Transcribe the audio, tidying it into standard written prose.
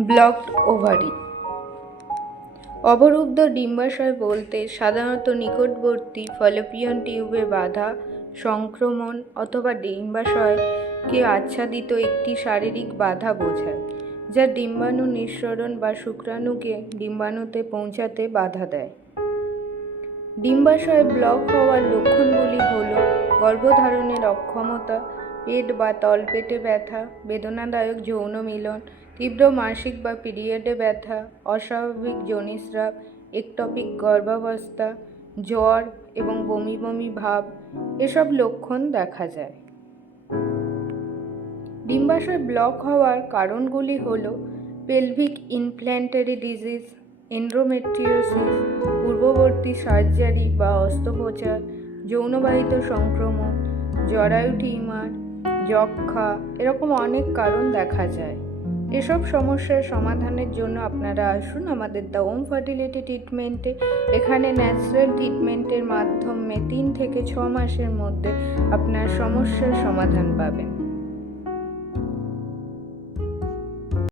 Blocked ovary. অবরুদ্ধ ডিম্বাশয় বলতে সাধারণত নিকটবর্তী ফলোপিয়ন টিউবে বাধা, সংক্রমণ অথবা ডিম্বাশয়কে আচ্ছাদিত একটি শারীরিক বাধা বোঝায়, যা ডিম্বাণু নিঃসরণ বা শুক্রাণুকে ডিম্বাণুতে পৌঁছাতে বাধা দেয়। ডিম্বাশয় ব্লক হওয়ার লক্ষণগুলি হল গর্ভধারণের অক্ষমতা, পেট বা তলপেটে ব্যথা, বেদনাদায়ক যৌন মিলন, তীব্র মাসিক বা পিরিয়ডে ব্যথা, অস্বাভাবিক যোনিস্রাব, একটপিক গর্ভাবস্থা, জ্বর এবং বমি বমি ভাব এসব লক্ষণ দেখা যায়। ডিম্বাশয় ব্লক হওয়ার কারণগুলি হল পেলভিক ইনফ্ল্যামেটরি ডিজিজ, এন্ডোমেট্রিওসিস, পূর্ববর্তী সার্জারি বা অস্ত্রোপচার, যৌনবাহিত সংক্রমণ, জরায়ু টিউমার, যক্ষ্মা এরকম অনেক কারণ দেখা যায়। এসব সমস্যার সমাধানের জন্য আপনারা আসুন আমাদের দ্য হোম ফার্টিলিটি ট্রিটমেন্টে। এখানে ন্যাচারাল ট্রিটমেন্টের মাধ্যমে 3 থেকে 6 মাসের মধ্যে আপনার সমস্যার সমাধান পাবেন।